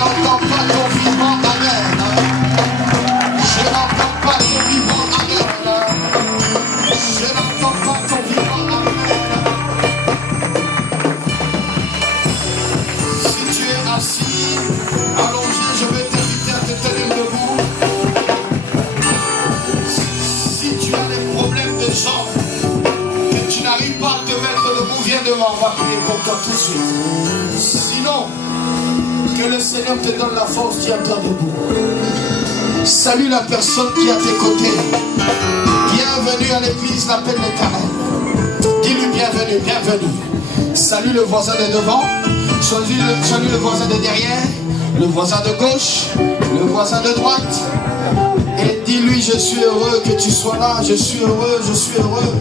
n'entends pas ton vivant, amen. Je n'entends pas ton vivant, amen. Je n'entends pas ton vivant, amen. Si tu es assis, allongé, je vais t'inviter à te tenir debout. Si tu as des problèmes de jambes, que tu n'arrives pas à te mettre debout, viens devant, on va prier pour toi tout de suite. Sinon, que le Seigneur te donne la force, tiens-toi debout. Salue la personne qui est à tes côtés. Bienvenue à l'église, l'appel de l'Éternel. Dis-lui bienvenue, bienvenue. Salue le voisin de devant, salue le voisin de derrière, le voisin de gauche, le voisin de droite. Et dis-lui, je suis heureux que tu sois là, je suis heureux, je suis heureux.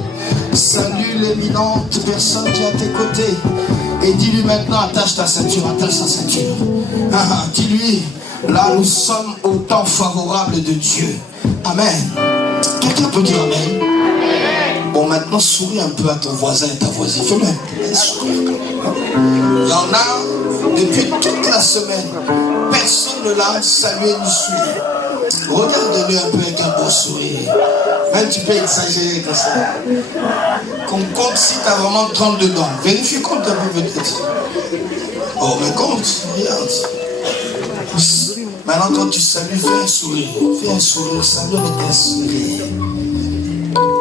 Salue l'éminente personne qui est à tes côtés. Et dis-lui maintenant, attache ta ceinture, attache ta ceinture. Dis-lui, là nous sommes au temps favorable de Dieu. Amen. Quelqu'un peut dire amen? Bon, maintenant souris un peu à ton voisin et ta voisine. Fais-le un sourire. Il y en a, depuis toute la semaine, personne ne l'a salué ni souri. Regarde-le un peu avec un beau sourire. Même tu peux exagérer comme ça. Qu'on compte si tu as vraiment 32 dents. Vérifie compte un peu peut-être. Oh mais compte, regarde. Maintenant quand tu salues, fais un sourire. Fais un sourire, salue avec un sourire.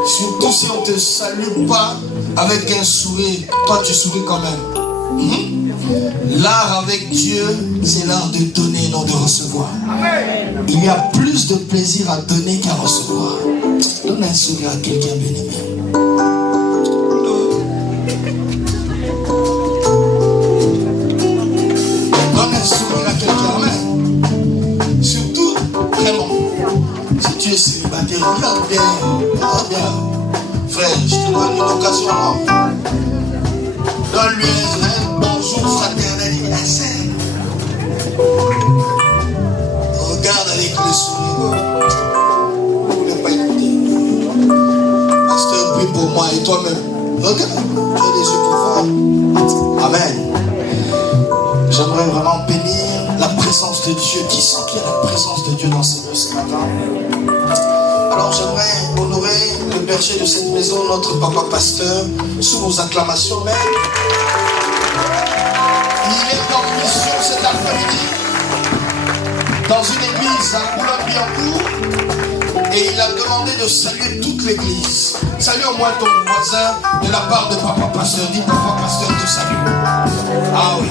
Surtout si on ne te salue pas avec un sourire, toi tu souris quand même. L'art avec Dieu, c'est l'art de donner, non de recevoir. Il y a plus de plaisir à donner qu'à recevoir. Donne un sourire à quelqu'un bien-aimé. Donne un sourire à quelqu'un, amen. Surtout, vraiment, si tu es célibataire, regarde bien, regarde bien. Frère, je te donne une occasion là. Donne-lui un bonjour fraternel anniversaire. Regarde avec le sourire. Vous ne pas écouter. Pasteur, prie pour moi et toi-même. Regarde, tu as les yeux pour voir. Amen. J'aimerais vraiment bénir la présence de Dieu. Qui sent qu'il y a la présence de Dieu dans ces lieux ce matin? Alors j'aimerais honorer le berger de cette maison, notre papa pasteur, sous vos acclamations. Mais il est en mission cet après-midi dans une église à Boulogne-Billancourt et il a demandé de saluer toute l'église. Salue au moins ton voisin de la part de papa pasteur. Dis papa pasteur te salue. Ah oui.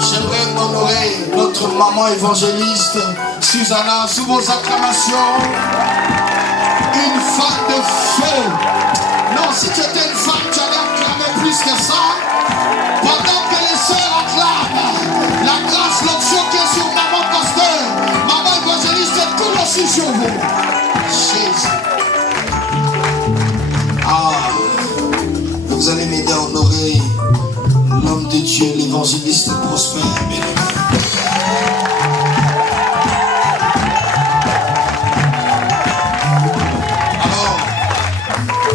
J'aimerais honorer notre maman évangéliste Susanna sous vos acclamations. Une femme de feu. Non, si tu étais une femme, tu allais acclamer plus que ça. Pendant que les sœurs acclament la grâce, l'onction qui est sur maman pasteur, maman évangéliste est tout aussi sur vous. Jésus. Ah, vous allez m'aider à honorer l'homme de Dieu, l'évangéliste Prosper.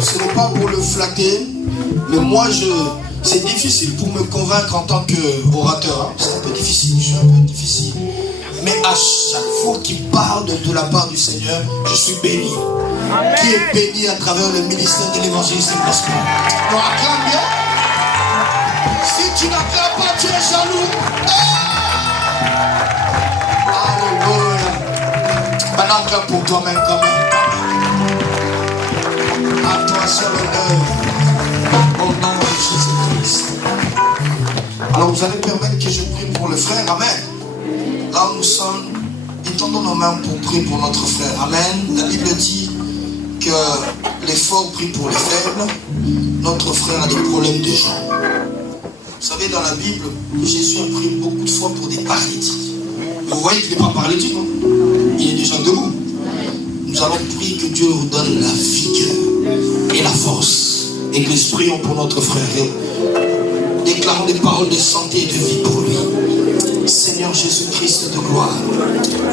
Ce n'est pas pour le flatter, mais moi c'est difficile pour me convaincre en tant qu'orateur. Hein. C'est un peu difficile, je suis un peu difficile. Mais à chaque fois qu'il parle de la part du Seigneur, je suis béni. Amen. Qui est béni à travers le ministère de l'évangéliste Prosper. On acclame bien. Si tu n'acclames pas, tu es jaloux. Alléluia. Maintenant, acclame pour toi-même quand même. À toi seul l'honneur, au nom de Jésus-Christ. Alors vous allez permettre que je prie pour le frère, amen. Là où nous sommes, étendons nos mains pour prier pour notre frère, amen. La Bible dit que les forts prient pour les faibles. Notre frère a des problèmes de jambes. Vous savez, dans la Bible, Jésus a prié beaucoup de fois pour des paralytiques. Vous voyez qu'il n'est pas paralytique, non? Il est déjà debout. Nous allons prier que Dieu nous donne la vigueur et la force. Église, prions pour notre frère. Déclarons des paroles de santé et de vie pour lui. Seigneur Jésus-Christ de gloire,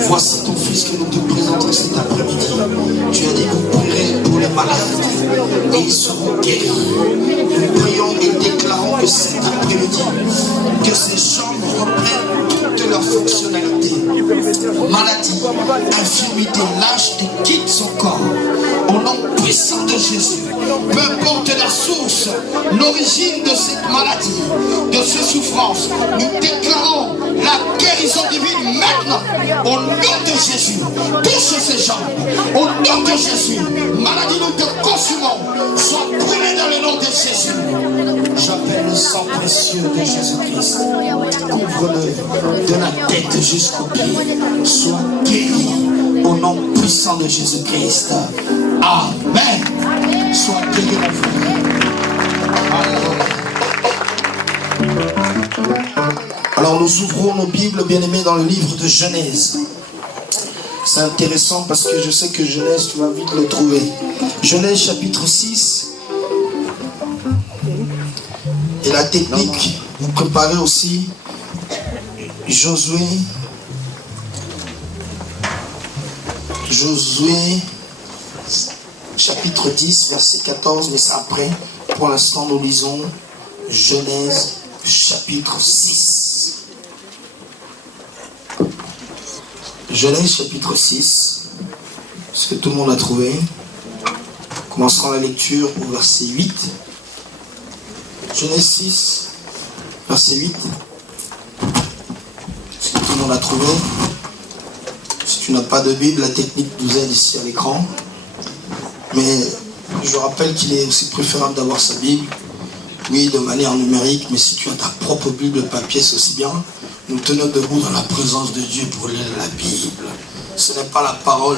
voici ton Fils que nous te présentons cet après-midi. Tu as dit que vous prierez pour les malades et ils seront guéris. Nous prions et déclarons que cet après-midi, que ces jambes reprennent toute leur fonctionnalité. Maladie, infirmité, lâche et quitte son corps. Au nom puissant de Jésus, peu importe la source, l'origine de cette maladie, de ces souffrances, nous déclarons la guérison divine maintenant. Au nom de Jésus, touche ces gens. Au nom de Jésus, maladie, nous te consumons. Sois brûlé dans le nom de Jésus. J'appelle le sang précieux de Jésus-Christ. Couvre-le de la tête jusqu'aux pieds. Sois guéri au nom puissant de Jésus-Christ. Amen. Sois guéri, mon frère. Alors nous ouvrons nos Bibles, bien-aimés, dans le livre de Genèse. C'est intéressant parce que je sais que Genèse, tu vas vite le trouver. Genèse chapitre 6. Et la technique, vous préparez aussi Josué chapitre 10, verset 14, mais c'est après. Pour l'instant, nous lisons Genèse chapitre 6. Genèse chapitre 6. Est-ce que tout le monde a trouvé? On commencera la lecture au verset 8. Genèse 6, verset 8. Est-ce que tout le monde a trouvé? Si tu n'as pas de Bible, la technique nous aide ici à l'écran. Mais je rappelle qu'il est aussi préférable d'avoir sa Bible, oui, de manière numérique, mais si tu as ta propre Bible papier, c'est aussi bien. Nous tenons debout dans la présence de Dieu pour lire la Bible. Ce n'est pas la parole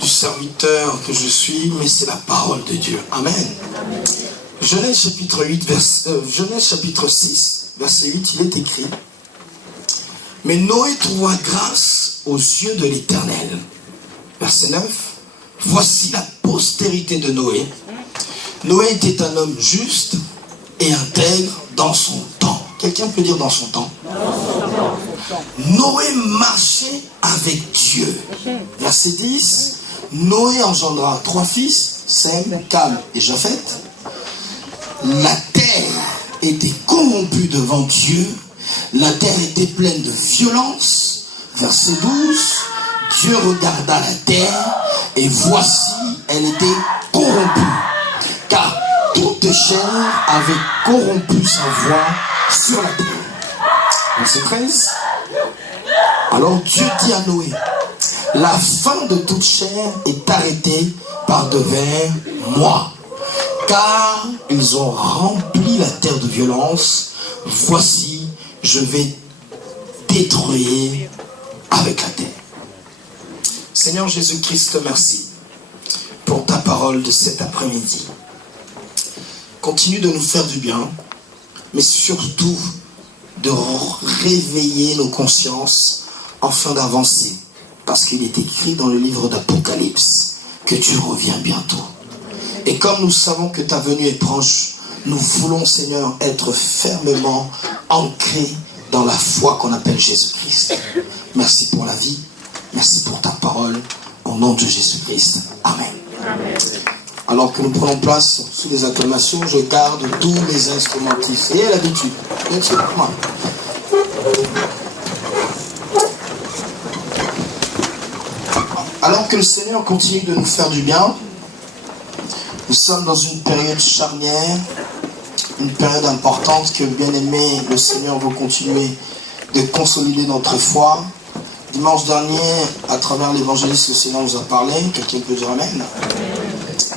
du serviteur que je suis, mais c'est la parole de Dieu. Amen. Genèse chapitre 6, verset 8, il est écrit: mais Noé trouva grâce aux yeux de l'Éternel. Verset 9, voici la postérité de Noé. Noé était un homme juste et intègre dans son temps. Quelqu'un peut dire dans son temps? Noé marchait avec Dieu. Verset 10, Noé engendra 3 fils, Sem, Cam et Japheth. La terre était corrompue devant Dieu. La terre était pleine de violence. Verset 12, Dieu regarda la terre et voici, elle était corrompue. Car toute chair avait corrompu sa voie sur la terre. Verset 13. Alors Dieu dit à Noé: la fin de toute chair est arrêtée par devers moi, car ils ont rempli la terre de violence. Voici, je vais détruire avec la terre. Seigneur Jésus-Christ, merci pour ta parole de cet après-midi. Continue de nous faire du bien, mais surtout de réveiller nos consciences afin d'avancer. Parce qu'il est écrit dans le livre d'Apocalypse que tu reviens bientôt. Et comme nous savons que ta venue est proche, nous voulons, Seigneur, être fermement ancrés dans la foi qu'on appelle Jésus-Christ. Merci pour la vie, merci pour ta parole, au nom de Jésus-Christ. Amen. Amen. Alors que nous prenons place sous les acclamations, je garde tous les instrumentistes. Et l'habitude. Alors que le Seigneur continue de nous faire du bien, nous sommes dans une période charnière, une période importante que, bien aimé, le Seigneur veut continuer de consolider notre foi. Dimanche dernier, à travers l'évangéliste, le Seigneur nous a parlé. Quelqu'un peut dire Amen.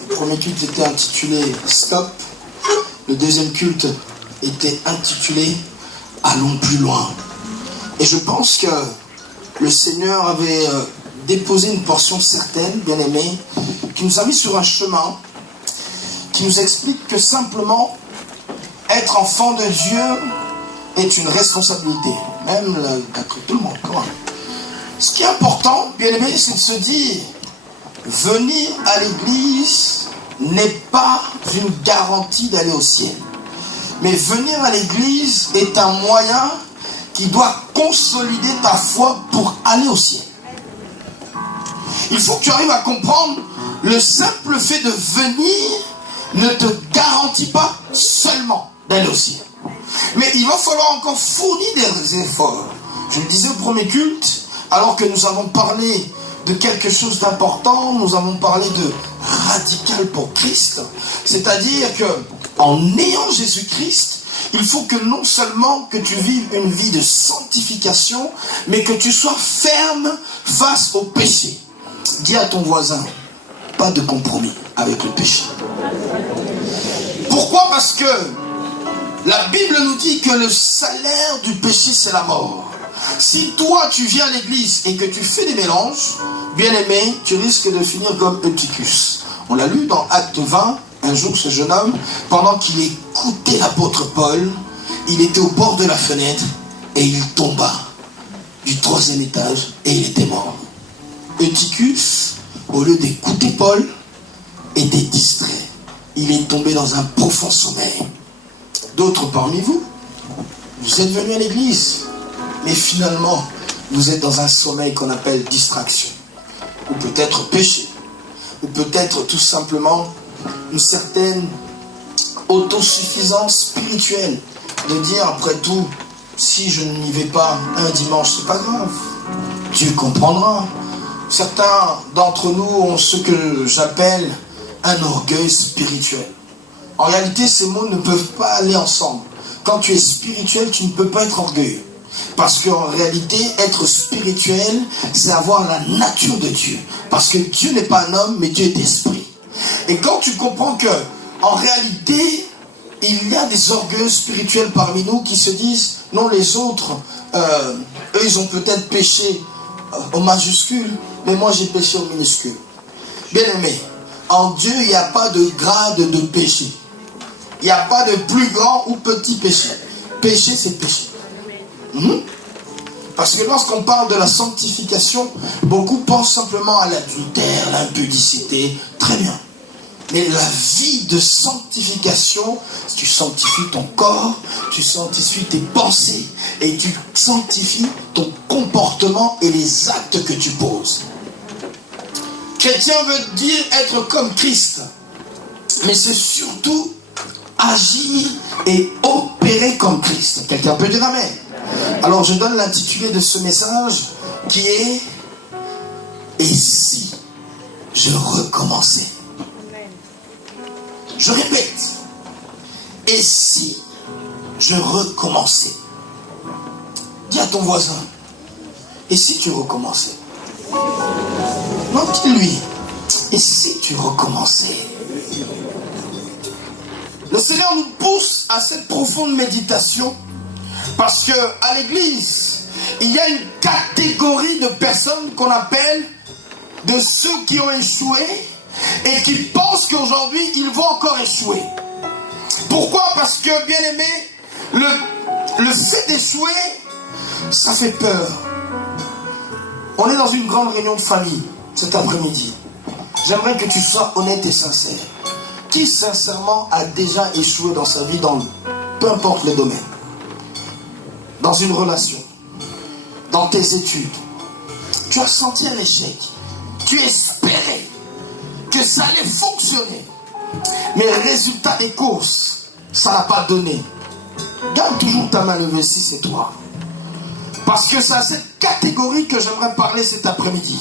Le premier culte était intitulé Stop. Le deuxième culte était intitulé Allons plus loin. Et je pense que le Seigneur avait déposé une portion certaine, bien aimée, qui nous a mis sur un chemin, qui nous explique que simplement être enfant de Dieu est une responsabilité. Même d'après tout le monde. Comment? Ce qui est important, bien aimé, c'est de se dire, venir à l'église n'est pas une garantie d'aller au ciel. Mais venir à l'église est un moyen qui doit consolider ta foi pour aller au ciel. Il faut que tu arrives à comprendre, le simple fait de venir ne te garantit pas seulement d'aller au ciel. Mais il va falloir encore fournir des efforts. Je le disais au premier culte, alors que nous avons parlé de quelque chose d'important, nous avons parlé de radical pour Christ. C'est-à-dire que en ayant Jésus-Christ, il faut que non seulement que tu vives une vie de sanctification, mais que tu sois ferme face au péché. Dis à ton voisin, pas de compromis avec le péché. Pourquoi? Parce que la Bible nous dit que le salaire du péché, c'est la mort. Si toi, tu viens à l'église et que tu fais des mélanges, bien aimé, tu risques de finir comme Eutychus. On l'a lu dans Acte 20, un jour, ce jeune homme, pendant qu'il écoutait l'apôtre Paul, il était au bord de la fenêtre et il tomba du 3e étage et il était mort. Eutychus, au lieu d'écouter Paul, était distrait. Il est tombé dans un profond sommeil. D'autres parmi vous, vous êtes venus à l'église, mais finalement, vous êtes dans un sommeil qu'on appelle distraction, ou peut-être péché, ou peut-être tout simplement une certaine autosuffisance spirituelle, de dire après tout, si je n'y vais pas un dimanche, c'est pas grave, Dieu comprendra. Certains d'entre nous ont ce que j'appelle un orgueil spirituel. En réalité, ces mots ne peuvent pas aller ensemble. Quand tu es spirituel, tu ne peux pas être orgueilleux. Parce qu'en réalité, être spirituel, c'est avoir la nature de Dieu. Parce que Dieu n'est pas un homme, mais Dieu est esprit. Et quand tu comprends que, en réalité, il y a des orgueilleux spirituels parmi nous qui se disent, non, les autres, eux, ils ont peut-être péché au majuscule, mais moi j'ai péché au minuscule. Bien aimé, en Dieu, il n'y a pas de grade de péché. Il n'y a pas de plus grand ou petit péché. Péché, c'est péché. Parce que lorsqu'on parle de la sanctification, beaucoup pensent simplement à l'adultère, l'impudicité. Très bien. Mais la vie de sanctification, tu sanctifies ton corps, tu sanctifies tes pensées et tu sanctifies ton comportement et les actes que tu poses. Chrétien veut dire être comme Christ, mais c'est surtout agir et opérer comme Christ. Quelqu'un peut dire amen? Alors je donne l'intitulé de ce message qui est « Et si je recommençais ?» Je répète, et si je recommençais? Dis à ton voisin, et si tu recommençais? Non, dis-lui, et si tu recommençais? Le Seigneur nous pousse à cette profonde méditation parce que à l'église, il y a une catégorie de personnes qu'on appelle de ceux qui ont échoué et qui pensent qu'aujourd'hui, ils vont encore échouer. Pourquoi? Parce que, bien aimé, le fait d'échouer, ça fait peur. On est dans une grande réunion de famille cet après-midi. J'aimerais que tu sois honnête et sincère. Qui, sincèrement, a déjà échoué dans sa vie, dans peu importe le domaine? Dans une relation, dans tes études. Tu as senti un échec. Tu espérais que ça allait fonctionner. Mais le résultat des courses, ça n'a pas donné. Garde toujours ta main levée si c'est toi. Parce que c'est à cette catégorie que j'aimerais parler cet après-midi.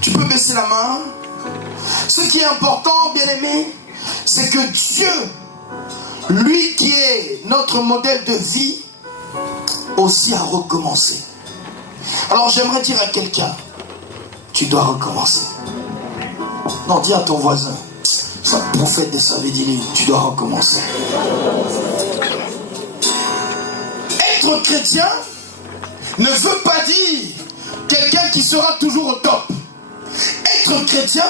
Tu peux baisser la main. Ce qui est important, bien aimé, c'est que Dieu, lui qui est notre modèle de vie, aussi a recommencé. Alors j'aimerais dire à quelqu'un, tu dois recommencer. Non, dis à ton voisin, ça prophète de sa vie, dis-lui, tu dois recommencer. Être chrétien ne veut pas dire quelqu'un qui sera toujours au top. Être chrétien,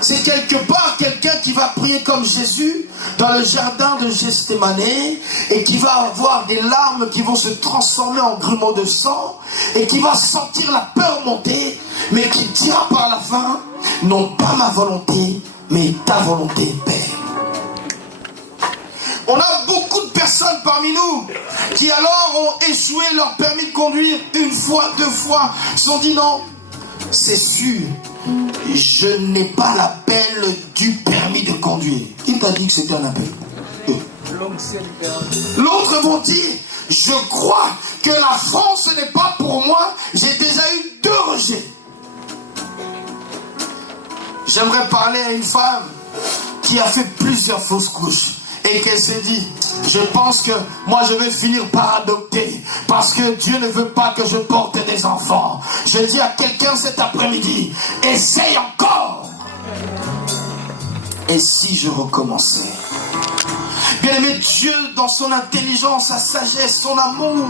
c'est quelque part quelqu'un qui va prier comme Jésus dans le jardin de Gethsémane et qui va avoir des larmes qui vont se transformer en grumeaux de sang et qui va sentir la peur monter, mais qui dira par la fin, non pas ma volonté, mais ta volonté, Père. On a beaucoup de personnes parmi nous qui alors ont échoué leur permis de conduire une fois, 2 fois, se sont dit non, c'est sûr, je n'ai pas l'appel du permis de conduire. Qui t'a dit que c'était un appel? L'autre vont dire, je crois que la France n'est pas pour moi, j'ai déjà eu 2 rejets. J'aimerais parler à une femme qui a fait plusieurs fausses couches et qu'elle s'est dit, je pense que moi je vais finir par adopter parce que Dieu ne veut pas que je porte des enfants. Je dis à quelqu'un cet après-midi, essaye encore. Et si je recommençais? Bien aimé, Dieu dans son intelligence, sa sagesse, son amour,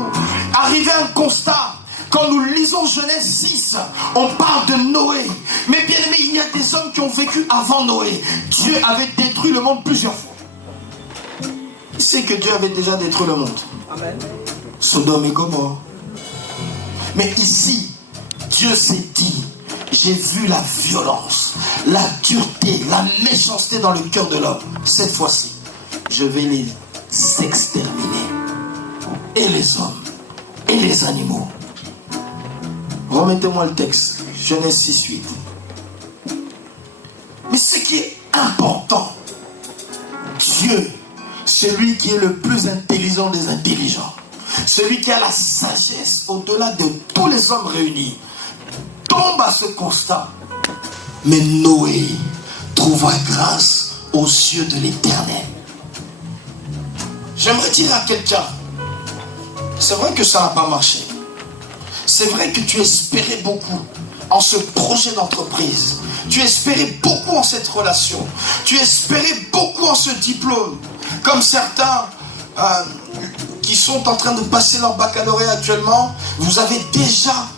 arrivait à un constat. Quand nous lisons Genèse 6, on parle de Noé. Mais bien aimé, il y a des hommes qui ont vécu avant Noé. Dieu avait détruit le monde plusieurs fois. C'est que Dieu avait déjà détruit le monde. Amen. Sodome et Gomorrhe. Mais ici, Dieu s'est dit, j'ai vu la violence, la dureté, la méchanceté dans le cœur de l'homme. Cette fois-ci, je vais les exterminer. Et les hommes, et les animaux. Remettez-moi le texte, Genèse 6, 8. Mais ce qui est important, Dieu, celui qui est le plus intelligent des intelligents, celui qui a la sagesse au-delà de tous les hommes réunis, tombe à ce constat. Mais Noé trouva grâce aux yeux de l'Éternel. J'aimerais dire à quelqu'un, c'est vrai que ça n'a pas marché. C'est vrai que tu espérais beaucoup en ce projet d'entreprise. Tu espérais beaucoup en cette relation. Tu espérais beaucoup en ce diplôme. Comme certains qui sont en train de passer leur baccalauréat actuellement, vous avez déjà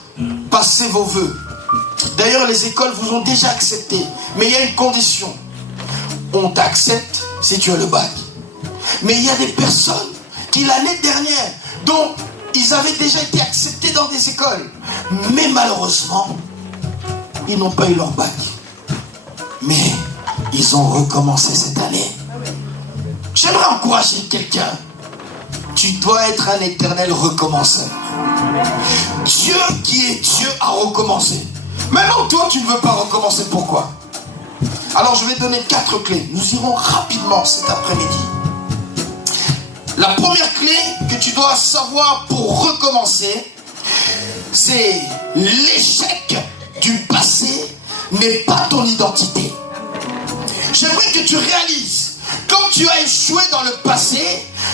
passé vos vœux. D'ailleurs, les écoles vous ont déjà accepté. Mais il y a une condition. On t'accepte si tu as le bac. Mais il y a des personnes qui l'année dernière, dont ils avaient déjà été acceptés dans des écoles. Mais malheureusement, ils n'ont pas eu leur bac. Mais ils ont recommencé cette année. J'aimerais encourager quelqu'un. Tu dois être un éternel recommenceur. Dieu qui est Dieu a recommencé. Maintenant, toi, tu ne veux pas recommencer. Pourquoi? Alors, je vais donner 4 clés. Nous irons rapidement cet après-midi. La première clé que tu dois savoir pour recommencer, c'est l'échec du passé n'est pas ton identité. J'aimerais que tu réalises, quand tu as échoué dans le passé,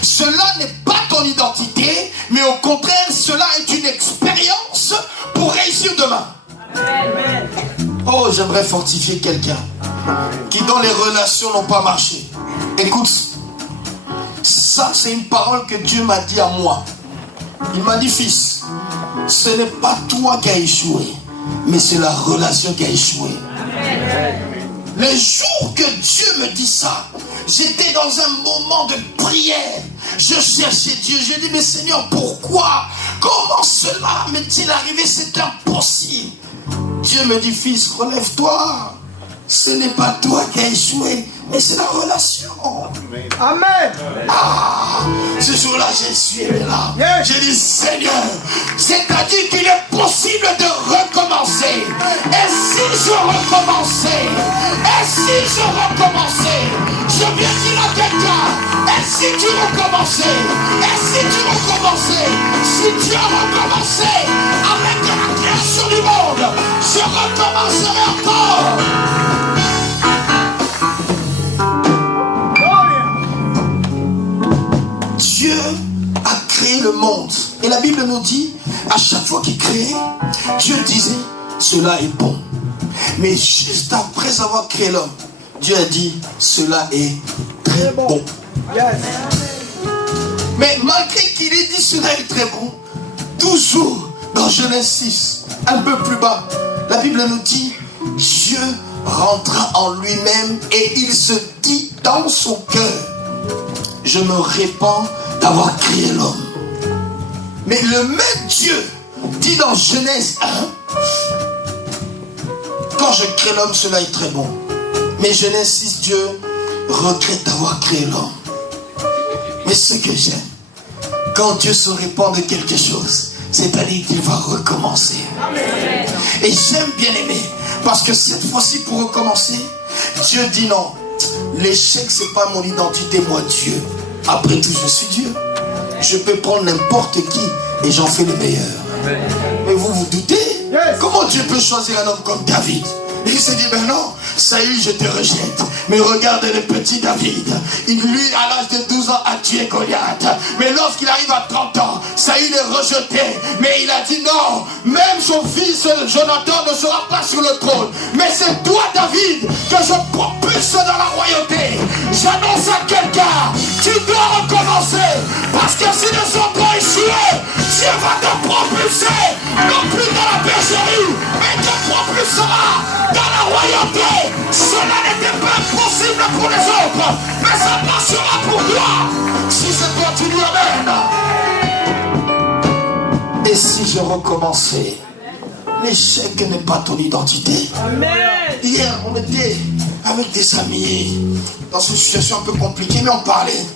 cela n'est pas ton identité, mais au contraire, cela est une expérience pour réussir demain. Amen. Oh, j'aimerais fortifier quelqu'un qui dans les relations n'ont pas marché. Écoute, ça c'est une parole que Dieu m'a dit à moi. Il m'a dit, fils, ce n'est pas toi qui as échoué, mais c'est la relation qui a échoué. Amen. Les jours que Dieu me dit ça, j'étais dans un moment de prière. Je cherchais Dieu. J'ai dit, mais Seigneur, pourquoi? Comment cela m'est-il arrivé? C'est impossible. Dieu me dit, fils, relève-toi. Ce n'est pas toi qui as échoué, mais c'est la relation. Amen. Ah, ce jour-là, je suis là. Yes. J'ai dit, Seigneur, c'est-à-dire qu'il est possible de recommencer. Et si je recommençais? Et si je recommençais? Je viens dire à quelqu'un, et si tu recommençais? Et si tu recommençais? Si tu as recommencé avec la création du monde, je recommencerai encore. Dieu a créé le monde. Et la Bible nous dit, à chaque fois qu'il créait, Dieu disait, cela est bon. Mais juste après avoir créé l'homme, Dieu a dit, cela est très bon. Yes. Mais malgré qu'il ait dit cela est très bon, toujours dans Genèse 6, un peu plus bas, la Bible nous dit, Dieu rentra en lui-même et il se dit dans son cœur, je me répands d'avoir créé l'homme. Mais le même Dieu dit dans Genèse 1, quand je crée l'homme, cela est très bon. Mais Genèse 6, Dieu regrette d'avoir créé l'homme. Et ce que j'aime, quand Dieu se répand de quelque chose, c'est-à-dire qu'il va recommencer. Et j'aime bien aimer, parce que cette fois-ci, pour recommencer, Dieu dit non. L'échec, c'est pas mon identité, moi, Dieu. Après tout, je suis Dieu. Je peux prendre n'importe qui et j'en fais le meilleur. Mais vous vous doutez? Comment Dieu peut choisir un homme comme David? Il s'est dit, ben non, Saül, je te rejette. Mais regarde le petit David. Lui, à l'âge de 12 ans, a tué Goliath. Mais lorsqu'il arrive à 30 ans, Saül est rejeté. Mais il a dit non, même son fils Jonathan ne sera pas sur le trône. Mais c'est toi, David, que je propulse dans la royauté. J'annonce à quelqu'un, tu dois recommencer. Parce que si les autres ont échoué, Dieu va te propulser. Non plus dans la bergerie, mais te propulsera dans la royauté. Cela n'était pas possible pour les autres, mais ça marchera pour toi. Si c'est toi, tu dis amen. Et si je recommençais? L'échec n'est pas ton identité. Amen. Hier, on était avec des amis dans une situation un peu compliquée, mais on parlait.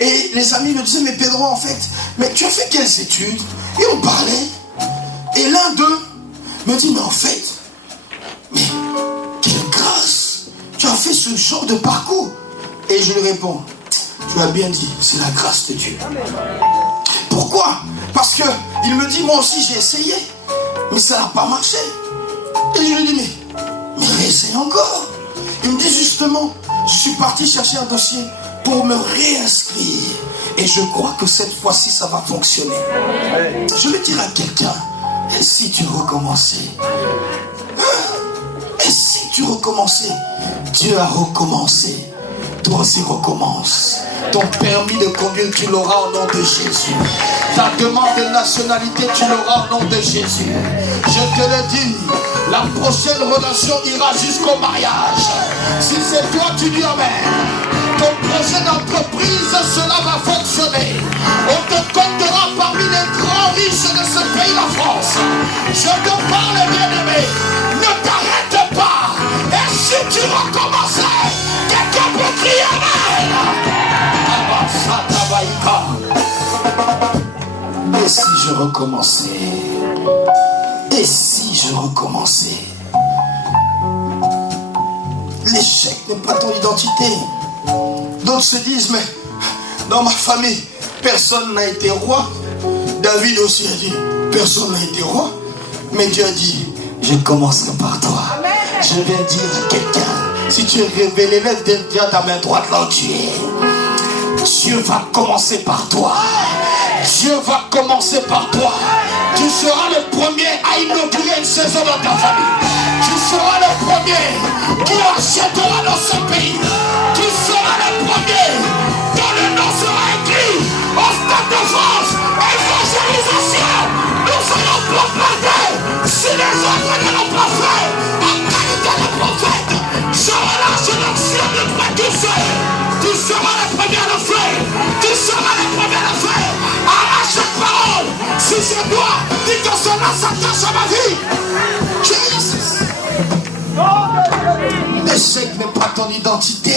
Et les amis me disaient, mais Pedro, en fait, mais tu as fait quelles études? Et on parlait. Et l'un d'eux me dit, mais en fait, mais quelle grâce, tu as fait ce genre de parcours. Et je lui réponds, tu as bien dit, c'est la grâce de Dieu. Pourquoi? Parce que il me dit, moi aussi j'ai essayé, mais ça n'a pas marché. Et je lui dis, mais réessaye encore. Il me dit, justement, je suis parti chercher un dossier pour me réinscrire. Et je crois que cette fois-ci, ça va fonctionner. Je vais dire à quelqu'un, et si tu recommençais? Et si tu recommençais? Dieu a recommencé. Toi aussi recommence. Ton permis de conduire, tu l'auras au nom de Jésus. Ta demande de nationalité, tu l'auras au nom de Jésus. Je te le dis, la prochaine relation ira jusqu'au mariage. Si c'est toi, tu dis amen. Ton projet d'entreprise, cela va fonctionner. On te comptera parmi les grands riches de ce pays, la France. Je te parle, bien-aimé. Ne t'arrête pas. Et si tu recommençais, quelqu'un peut crier amen. Et si je recommençais? Et si je recommençais? L'échec n'est pas ton identité. D'autres se disent, mais dans ma famille, personne n'a été roi. David aussi a dit, personne n'a été roi. Mais Dieu a dit, je commencerai par toi. Amen. Je viens dire à quelqu'un, si tu es révélé, lève ta main droite là où tu es. Dieu va commencer par toi. Dieu va commencer par toi. Tu seras le premier à inaugurer une saison dans ta famille. Tu seras le premier qui achètera dans ce pays. Tu seras le premier dont le nom sera écrit au Stade de France. Évangélisation. Nous allons bombarder si les autres ne l'ont pas fait. En qualité de prophète, je relâche l'action de précurseur. Tu seras le premier à le faire. Tu seras le premier à le faire. Arrache cette parole. Si c'est toi, dis que cela s'attache à ma vie. Jesus. L'échec n'est pas ton identité.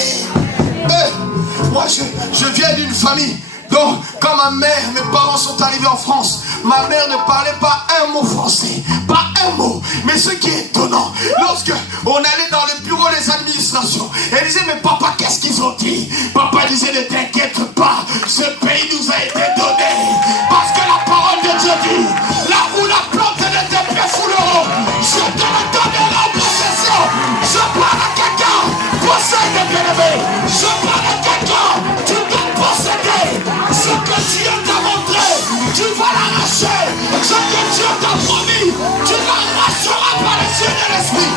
Moi, je viens d'une famille. Donc, quand mes parents sont arrivés en France, ma mère ne parlait pas un mot français. Pas un mot. Mais ce qui est étonnant, lorsque on allait dans le bureau des administrations, elle disait, mais papa, qu'est-ce qu'ils ont dit? Papa disait, ne t'inquiète pas, ce pays nous a été donné. Parce que la parole de Dieu dit, là où la plante de tes pieds fouleront, je te le donnerai en possession. Je parle à quelqu'un, possède de bien-aimé. Je parle à quelqu'un, tu dois posséder. Ce que Dieu t'a montré, tu vas l'arracher. Ce que Dieu t'a promis, tu l'arracheras par les yeux de l'esprit.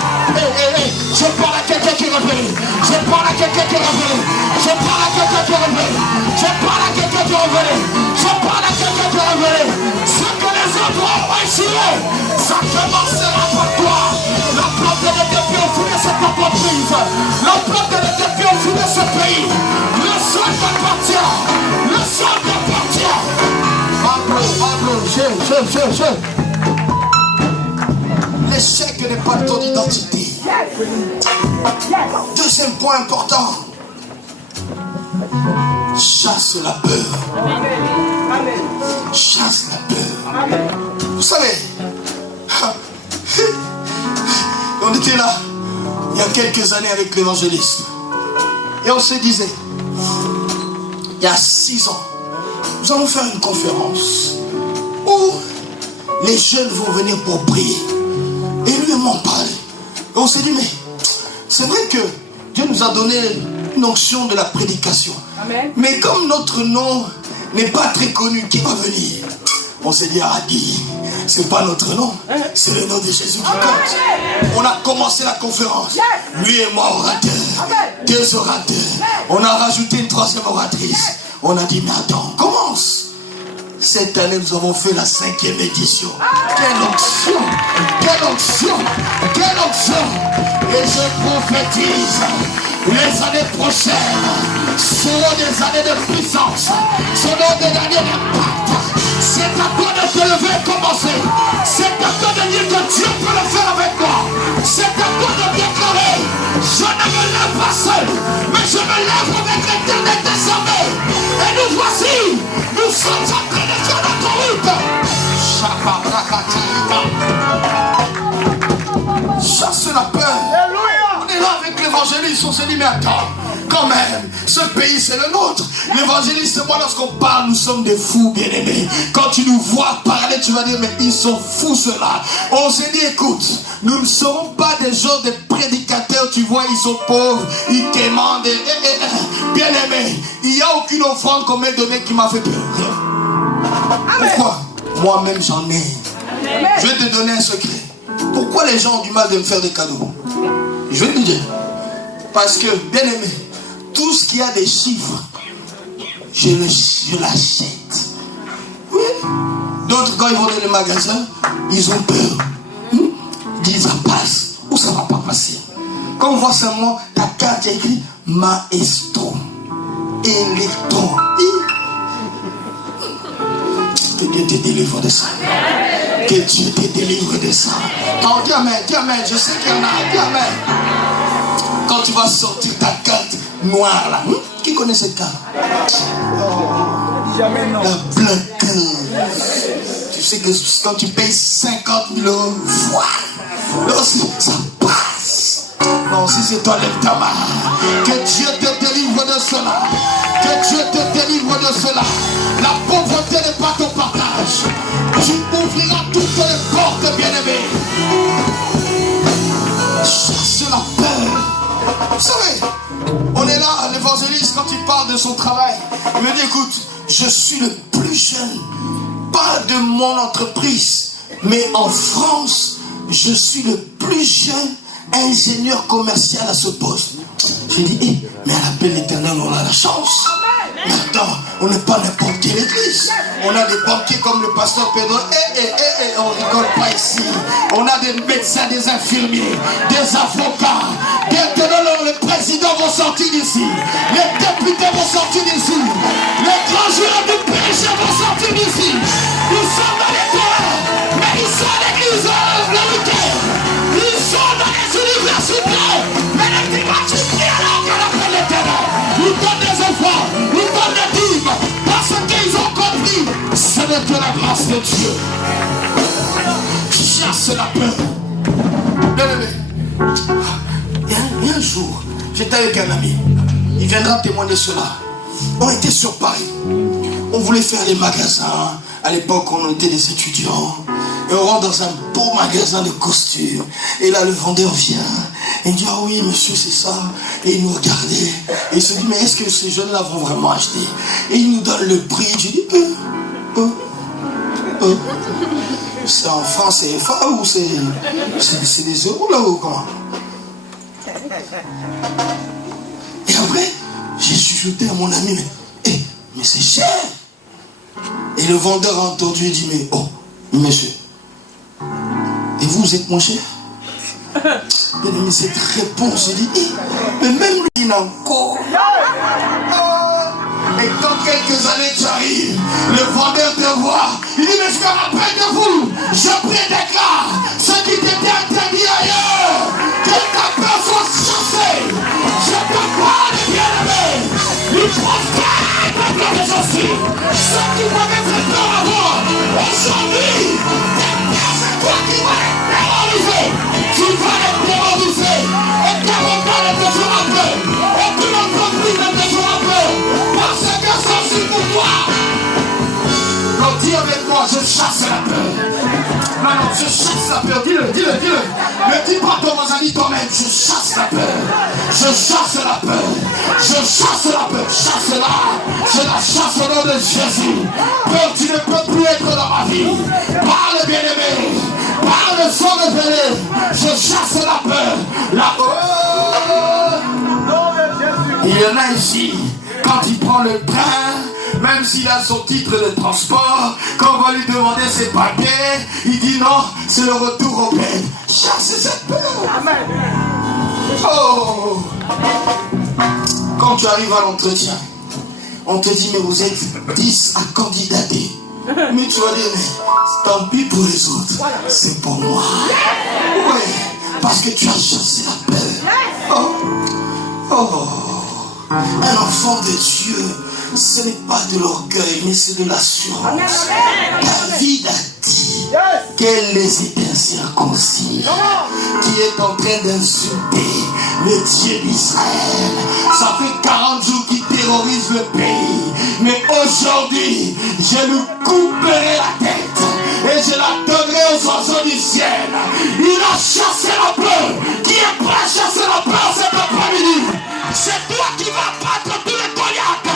Je parle à quelqu'un qui est révélé. Je parle à quelqu'un qui est révélé. Je parle à quelqu'un qui est révélé. Je parle à quelqu'un qui est révélé. Je parle à quelqu'un qui est révélé. Ce que les autres ont échoué, ça commencera par toi. La plante de tes pieds au fond de cette entreprise. La plante de tes pieds au fond de ce pays. Le sol t'appartient. Le sol t'appartient. Pablo, l'échec n'est pas ton identité. Deuxième point important. chasse la peur. Amen. Chasse la peur. Amen. Vous savez, on était là il y a quelques années avec l'évangéliste. Et on se disait, il y a 6 ans, nous allons faire une conférence où les jeunes vont venir pour prier. Et lui m'en parlait. Et on s'est dit, mais c'est vrai que Dieu nous a donné une onction de la prédication. Amen. Mais comme notre nom n'est pas très connu, qui va venir? On s'est dit, c'est pas notre nom, c'est le nom de Jésus qui compte. On a commencé la conférence. Lui et moi, orateur. 2 orateurs. On a rajouté une 3e oratrice. On a dit, mais attends, on commence. Cette année, nous avons fait la 5e édition. Quelle onction! Quelle onction! Quelle onction! Et je prophétise, les années prochaines seront des années de puissance, seront des années d'impact. C'est à toi de te lever et commencer. C'est à toi de dire que Dieu peut le faire avec moi. C'est à toi de déclarer, je ne me lève pas seul, mais je me lève avec l'Éternel des armées. Et nous voici, nous sommes en train de faire notre route. Chasse la peur. On est là avec l'évangéliste, on s'est dit, mais attends, quand même, ce pays c'est le nôtre. L'évangéliste et moi, lorsqu'on parle, nous sommes des fous bien-aimés. Quand tu nous vois parler, tu vas dire, mais ils sont fous ceux-là. On s'est dit, écoute, nous ne serons pas des gens, des prédicateurs, tu vois, ils sont pauvres, ils demandent, bien-aimés, il n'y a aucune offrande qu'on m'ait donnée qui m'a fait peur. Pourquoi? Moi-même j'en ai. Je vais te donner un secret. Pourquoi les gens ont du mal de me faire des cadeaux? Je vais te dire. Parce que, bien aimé, tout ce qui a des chiffres, je l'achète. Oui. D'autres, quand ils vont dans le magasin, ils ont peur. Ils disent, ça passe ou ça ne va pas passer. Quand on voit seulement ta carte écrit Maestro, Electro. Que Dieu te délivre de ça. Que Dieu te délivre de ça. Oh, dis amen, je sais qu'il y en a, dis amen. Quand tu vas sortir ta carte noire là, qui connaît cette carte? Jamais non. La blanque. Tu sais que quand tu payes 50 000 €, voilà. Ça passe. Non, si c'est toi, lève ta main. Que Dieu te délivre de cela. Que Dieu te délivre de cela. La pauvreté n'est pas ton partage. Tu ouvriras toutes les portes, bien-aimés. Chasse la peur. Vous savez, on est là, l'évangéliste, quand il parle de son travail, il me dit, écoute, je suis le plus jeune, pas de mon entreprise, mais en France, je suis le plus jeune ingénieur commercial à ce poste. J'ai dit, mais à l'appel éternel, on a la chance. Maintenant, on n'est pas n'importe quelle église. On a des banquiers comme le pasteur Pedro. On rigole pas ici. On a des médecins, des infirmiers, des avocats. Maintenant, les présidents vont sortir d'ici. Les députés vont sortir d'ici. Les grands joueurs du PSG vont sortir d'ici. Ils sont dans les terrains, mais ils sont à l'église le week-end. Ils sont dans les universités, mais les dimanches, ils prient alors qu'on appelle l'éternel. Ils donnent des enfants, ils donnent des dîmes, parce qu'ils ont compris. Ce n'est que la grâce de Dieu. Chasse la peur. Bien-aimé, il y a un jour, j'étais avec un ami. Il viendra témoigner cela. On était sur Paris. On voulait faire les magasins. À l'époque, on était des étudiants. Et on rentre dans un beau magasin de costumes. Et là, le vendeur vient. Et il dit, ah oui, monsieur, c'est ça. Et il nous regardait. Et il se dit, mais est-ce que ces jeunes-là vont vraiment acheter? Et il nous donne le prix. Je dis, c'est en francs CFA ou c'est des euros là ou comment? Et après, j'ai chuchoté à mon ami, mais c'est cher. Et le vendeur a entendu et dit, mais oh, monsieur, et vous êtes moins cher? Bien aimé, cette réponse, j'ai dit, mais même lui, il a encore. Et dans quelques années, tu arrives, le vendeur te voit, il dit, mais je me rappelle de vous, je prédéclare, ce qui t'était interdit ailleurs, que ta peur soit chassée, je te parle, bien-aimé, il prospère. dis-le. Ne dis pas à ton voisin, dis toi-même, je chasse la peur. Je chasse la peur. Je chasse la peur. Chasse-la. Je la chasse au nom de Jésus. Peur, tu ne peux plus être dans ma vie. Parle, bien-aimé. Parle sans révéler. Je chasse la peur. La peur. Il y en a ici, quand il prend le train, même s'il a son titre de transport, quand on va lui demander ses papiers, il dit non, c'est le retour au bled. Chasse cette peur. Oh. Quand tu arrives à l'entretien, on te dit, mais vous êtes 10 à candidater. Mais tu vas dire, mais tant pis pour les autres, c'est pour moi. Oui, parce que tu as chassé la peur. Oh. Un enfant de Dieu, ce n'est pas de l'orgueil, mais c'est de l'assurance. David a dit quel les incirconcis qui est en train d'insulter le Dieu d'Israël. Ça fait 40 jours qu'il terrorise le pays, mais aujourd'hui, je lui couperai la tête et je la donnerai aux oiseaux du ciel. Il a chassé la peur. Qui est prêt à chasser la peur cet après-midi? C'est toi qui vas battre tous les Goliaths.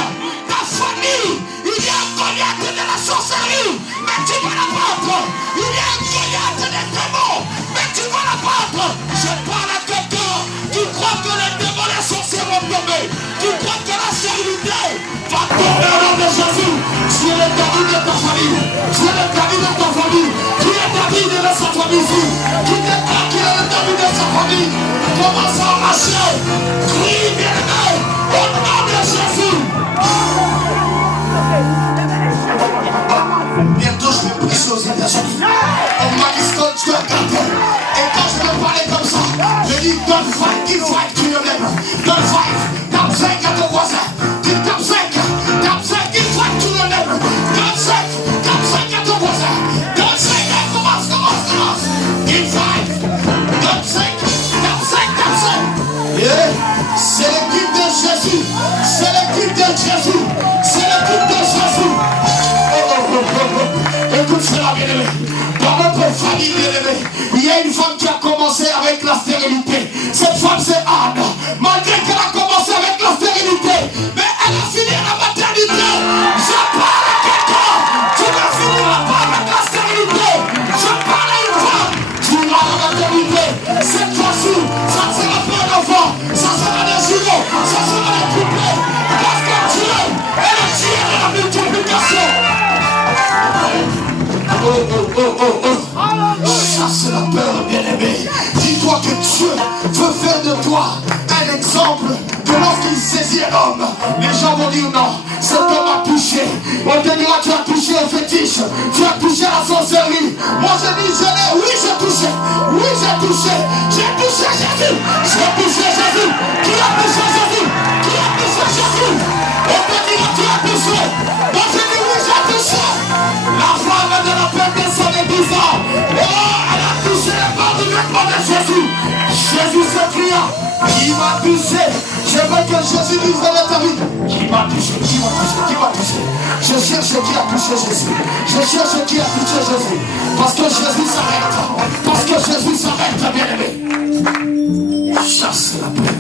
Ta famille, il y a un Goliath de la sorcellerie, mais tu vas la battre. Il y a un Goliath des démons, mais tu vas la battre. Je parle à quelqu'un qui croit que les démons et les sorciers vont tomber. Tu crois que la sérénité va tomber au nom de Jésus. Tu es le David de ta famille. Tu es le David de ta famille. Tu es David de sa famille ici. Qui déclare qu'il est le David de sa famille. Commence à marcher. Crie bien au nom de Jésus. Bientôt je vais prêcher aux États-Unis. On m'a dit ce que tu as gardé. Et quand je vais parler comme ça, je dis don't fight, keep fight to your neighbor. Don't fight. Tape 5 à ton voisin. Dis tape 5, keep fight to your neighbor. Tape 5 à ton voisin. Tape 5, commence. Keep fight. Tape 5. Yeah. C'est l'équipe de Jésus. C'est l'équipe de Jésus. C'est l'équipe de Jésus. Écoute cela, bien-aimé. Dans notre famille, bien-aimé, il y a une femme qui a commencé avec la stérilité. Cette femme, c'est Anne. Malgré qu'elle a commencé avec la stérilité, mais elle a fini à la maternité. Je parle à quelqu'un. Tu vas finir avec la stérilité. Je parle à une femme. Tu vas à la maternité. Cette fois-ci, ça ne sera pas un enfant. Ça sera des jumeaux. Ça sera des triplés. Parce que Dieu est le Dieu de la multiplication. Chasse la peur, bien-aimé. Dis-toi que Dieu veut faire de toi un exemple que lorsqu'il saisit un homme, les gens vont dire non, cet homme a touché. On te dira tu as touché au fétiche, tu as touché à la sorcellerie. Moi je dis oui j'ai touché, j'ai touché Jésus, j'ai touché Jésus. Qui a touché Jésus? Qui a touché Jésus? On te dira tu as touché. Moi je dis oui j'ai touché. La femme de la peine de son épouse, oh, elle a touché les bords du vêtement de Jésus. Jésus s'écria, qui m'a touché? Je veux que Jésus dise dans ta vie, qui m'a touché? Je cherche qui a touché Jésus. Je cherche qui a touché Jésus. Parce que Jésus s'arrête, bien-aimé. Chasse la peur.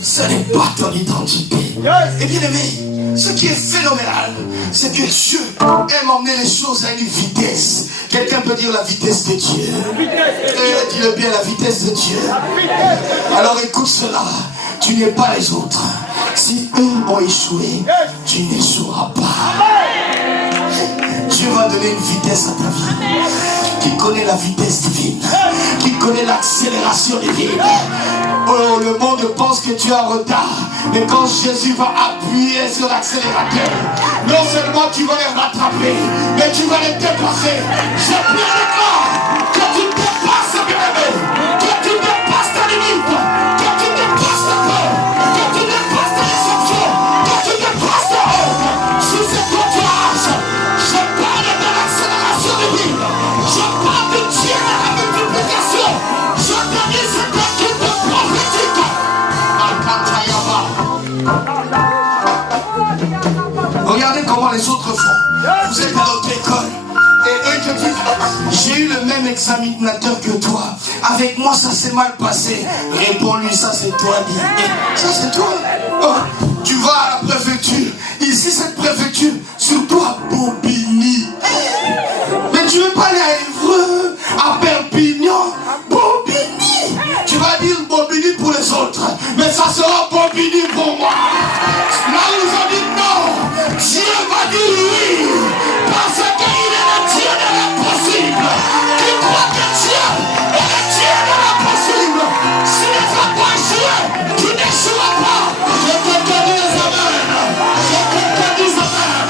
Ce n'est pas ton identité. Et bien-aimé, ce qui est phénoménal, c'est que Dieu aime emmener les choses à une vitesse. Quelqu'un peut dire la vitesse de Dieu. Dis-le bien, la vitesse de Dieu. Alors écoute cela. Tu n'es pas les autres. Si eux ont échoué, tu n'échoueras pas. Dieu va donner une vitesse à ta vie. Qui connaît la vitesse divine. Qui connaît l'accélération divine. Oh, le monde pense que tu es en retard. Mais quand Jésus va appuyer sur l'accélérateur, non seulement tu vas les rattraper, mais tu vas les dépasser. Je déclare que tu dépasses, bien-aimé. Que tu dépasses ta limite. Que tu dépasses ta peur. Que tu dépasses ta déception. Que tu dépasses ta honte. Si c'est ton courage, je parle de l'accélération divine. Je parle de Dieu de la multiplication. Je te dis c'est un truc de prophétique. Regardez comment les autres font. Vous êtes à notre école et eux te dire, j'ai eu le même examinateur que toi. Avec moi, ça s'est mal passé. Réponds-lui, ça c'est toi, dis. Ça c'est toi. Oh, tu vas à la préfecture. Ici, cette préfecture, surtout à Bobigny. Mais tu ne veux pas aller à Évreux, à Perpignan, Bobigny. Tu vas dire Bobigny pour les autres, mais ça sera Bobigny pour moi. Là, ils ont dit non. Dieu va dire oui, parce qu'il est le Dieu de l'impossible. Qui croit que Dieu est le Dieu de l'impossible. Si les as pas échoué, tu n'échoueras pas. Que quelqu'un dise amen. Que quelqu'un dise amen.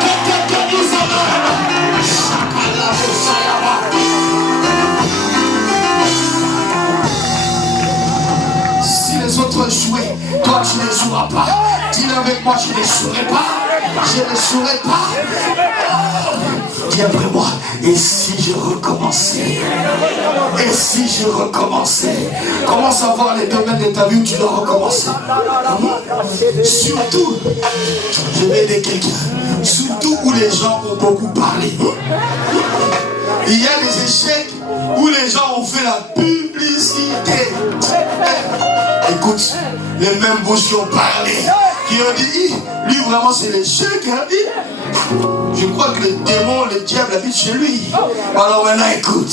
Que quelqu'un dise amen. Chacun si les autres ont échoué, toi tu n'échoueras pas. Dis-le avec moi, je n'échouerai pas. Je n'échouerai pas. Dis après moi, et si je recommençais? Et si je recommençais? Commence à voir les domaines de ta vie où tu dois recommencer. Surtout, je vais aider quelqu'un, surtout où les gens ont beaucoup parlé. Il y a des échecs où les gens ont fait la publicité. Écoute, les mêmes bouches qui ont parlé, qui ont dit, lui vraiment c'est l'échec. Je crois que le démon, le diable habite chez lui. Alors maintenant écoute,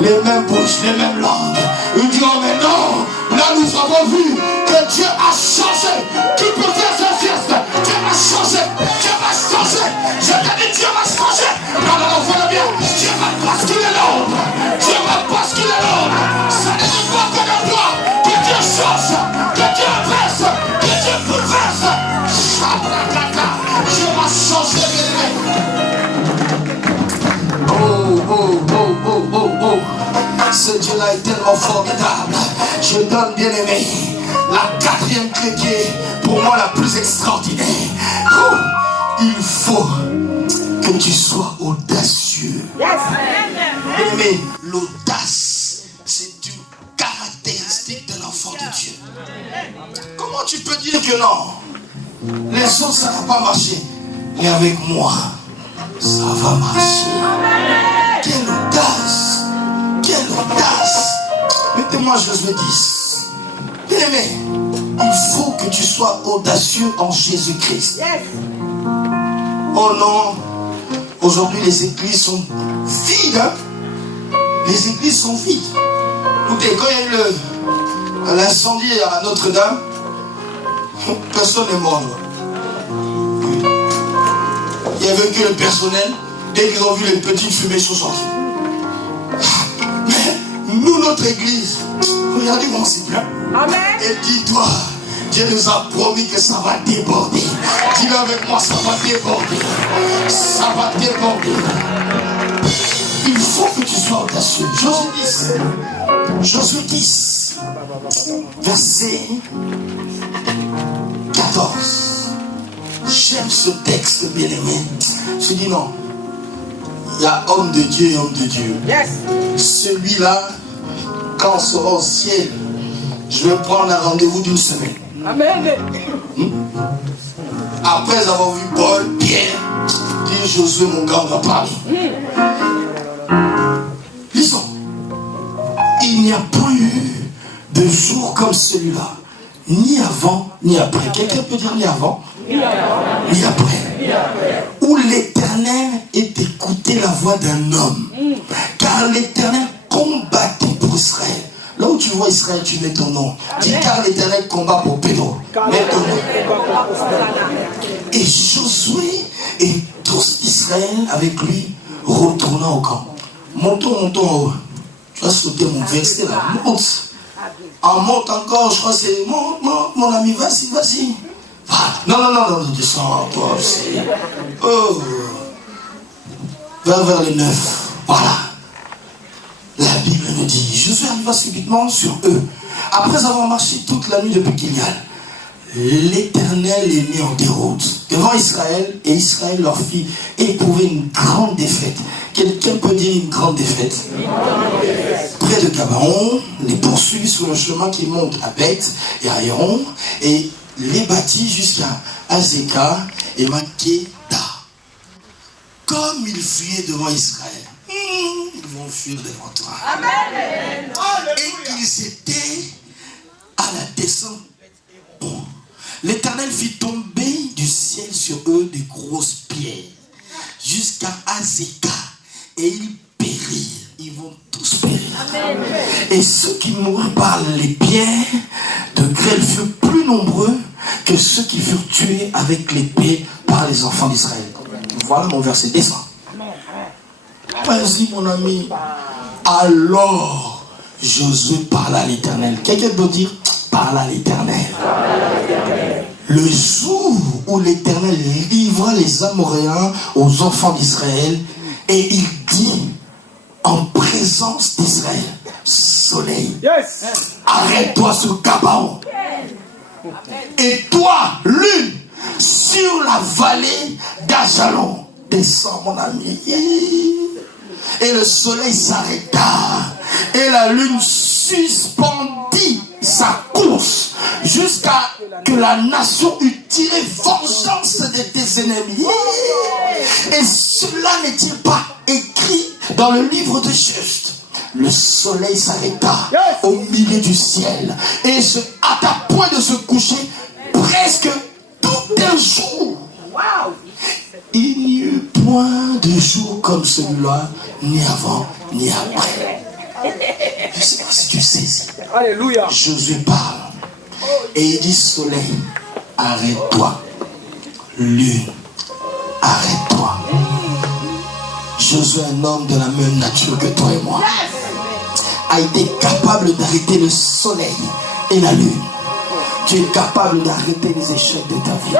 les mêmes bouches, les mêmes langues. Ils disent, oh mais non, là nous avons vu que Dieu a changé. Qui peut faire sa sieste? Dieu a changé, Dieu va changer. Je t'ai dit, Dieu va changer. Non, non, non, voilà bien. Dieu va basculer l'autre. Dieu va basculer l'autre. Ça ne dépend que de toi. Que Dieu change, que Dieu inverse, que Dieu bouleverse. Dieu va changer, oh. Ce Dieu-là est tellement formidable. Je donne, bien aimé, la quatrième clé qui est pour moi la plus extraordinaire. Oh, il faut que tu sois audacieux. Bien aimé, l'audace, c'est une caractéristique de l'enfant de Dieu. Comment tu peux dire que non? Les autres, ça ne va pas marcher. Et avec moi, ça va marcher. Quelle audace! Quelle audace! Mettez-moi Josué 10. Bien aimé, il faut que tu sois audacieux en Jésus-Christ. Oh non, aujourd'hui les églises sont vides. Hein? Les églises sont vides. Écoutez, quand il y a eu l'incendie à Notre-Dame, personne n'est mort. Il n'y avait que le personnel. Dès qu'ils ont vu les petites fumées, ils sont sortis. Mais nous, notre église, regardez comment c'est plein. Amen. Et dis-toi, Dieu nous a promis que ça va déborder. Dis-le avec moi, ça va déborder. Ça va déborder. Il faut que tu sois audacieux. Josué 10, verset 14. J'aime ce texte, bien aimé. Je dis non. Il y a homme de Dieu et homme de Dieu. Yes. Celui-là, quand on sera au ciel, je vais prendre un rendez-vous d'une semaine. Amen. Après avoir vu Paul, Pierre, dit Josué, mon gars, on va parler. Lisons. Il n'y a pas eu de jour comme celui-là, ni avant, ni après. Quelqu'un peut dire ni avant? Ni après. Où l'Éternel ait écouté la voix d'un homme. Car l'Éternel combattait pour Israël. Là où tu vois Israël, tu mets ton nom. Dis car l'Éternel combat pour Pédro. Mets ton nom. Et Josué et tous Israël avec lui retournant au camp. Montons en haut. Tu vas sauter mon verset là. Monte. En monte encore, je crois que c'est monte, mon ami, vas-y. Non, descends, toi aussi. Oh. Va vers les 9. Voilà. La Bible nous dit, Josué arriva subitement sur eux. Après avoir marché toute la nuit de Gilgal, l'Éternel est mis en déroute devant Israël, et Israël leur fit éprouver une grande défaite. Quelqu'un peut dire une grande défaite? Près de Gabaon, les poursuivit sur le chemin qui monte à Beth et à Héron, et les bâtit jusqu'à Azéka et Makeda. Comme ils fuyaient devant Israël. ils vont fuir devant toi. Amen. Et qu'ils étaient à la descente. Bon. L'Éternel fit tomber du ciel sur eux des grosses pierres jusqu'à Azéka, et ils périrent. Ils vont tous périr. Amen. Et ceux qui moururent par les pierres de grêle furent plus nombreux que ceux qui furent tués avec l'épée par les enfants d'Israël. Voilà mon verset. Descends. Vas-y mon ami. Alors Josué parla à l'Éternel. Quelqu'un doit dire parla à l'Éternel. Le jour où l'Éternel livra les Amoréens aux enfants d'Israël, et il dit en présence d'Israël, soleil, yes, arrête-toi sur Gabaon. Et toi, lune, sur la vallée d'Ajalon. Descends mon ami. Et le soleil s'arrêta, et la lune suspendit sa course jusqu'à que la nation eût tiré vengeance de tes ennemis. Et cela n'est-il pas écrit dans le livre de Juste? Le soleil s'arrêta au milieu du ciel et se hâta point de se coucher presque tout un jour. Il n'y eut point de jour comme celui-là, ni avant ni après. Je ne sais pas si tu saisis. Alléluia. Jésus parle et il dit soleil, arrête-toi. Lune, arrête-toi. Jésus, un homme de la même nature que toi et moi, a été capable d'arrêter le soleil et la lune. Tu es capable d'arrêter les échecs de ta vie.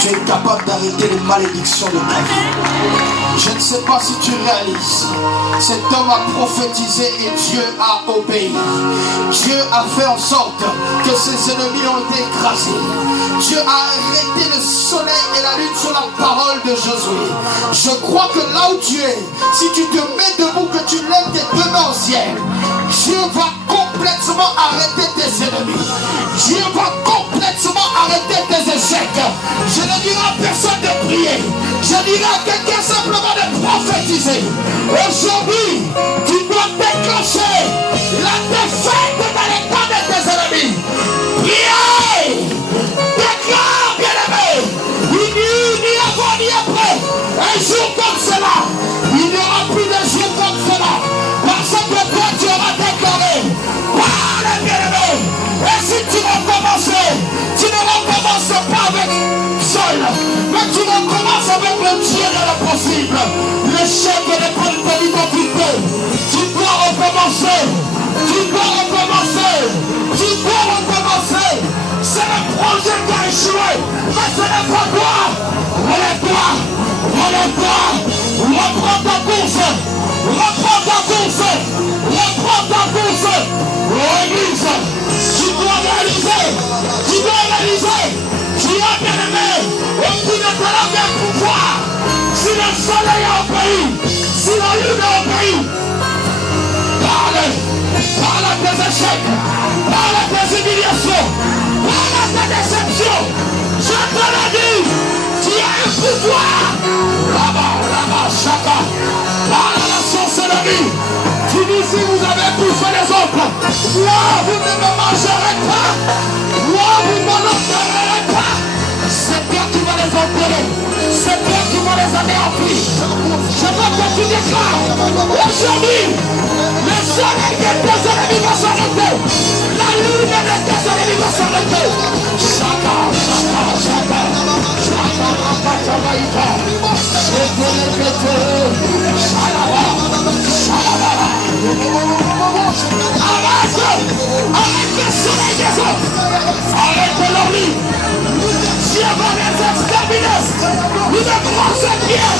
Tu es capable d'arrêter les malédictions de ta vie. Je ne sais pas si tu réalises. Cet homme a prophétisé et Dieu a obéi. Dieu a fait en sorte que ses ennemis ont été écrasés. Dieu a arrêté le soleil et la lune sur la parole de Josué. Je crois que là où tu es, si tu te mets debout, que tu lèves tes deux mains au ciel, Dieu va complètement arrêter tes ennemis. Dieu va complètement arrêter tes échecs. Je ne dirai à personne de prier. Je dirai à quelqu'un simplement de prophétiser. Aujourd'hui, tu dois déclencher la défaite dans les camps de tes ennemis. Priez! Déclare, bien-aimé! Ni avant ni après. Un jour comme cela, il n'y aura plus de jour comme cela. Parce que toi, tu auras déclaré. Parle, bien-aimé! Et si tu recommences, tu ne recommences pas avec seul, mais tu recommences avec le Dieu de l'impossible. Le chef de l'école de l'identité. Tu dois recommencer. Tu dois recommencer. Tu dois recommencer. C'est le projet qui a échoué. Mais ce n'est pas toi. Relève-toi. Relève-toi. Reprends ta course. Reprends ta course. Reprends ta course. Oh Église, tu dois réaliser. Tu dois réaliser. Tu as bien aimé. Aucune de la même pouvoir. Si le soleil a obéi, si la lune a obéi, parle. Parle à tes échecs. Parle à tes humiliations. Parle à tes déceptions. Je te l'ai dit. Tu as un pouvoir. Là-bas, chacun. Parle à la sorcellerie. Tu dis si vous avez bouffé les autres. Moi, vous ne me mangerez pas. Moi, vous ne m'enterrerez pas. C'est toi qui vas les enterrer. C'est toi qui vas les anéantir. Je veux que tu déclares. Aujourd'hui, le soleil de tes ennemis va s'arrêter. La lune de tes ennemis va s'arrêter. Chacun. Arrête le soleil des autres. Arrête leur vie. Dieu va les exterminer. Nous ne croisons bien.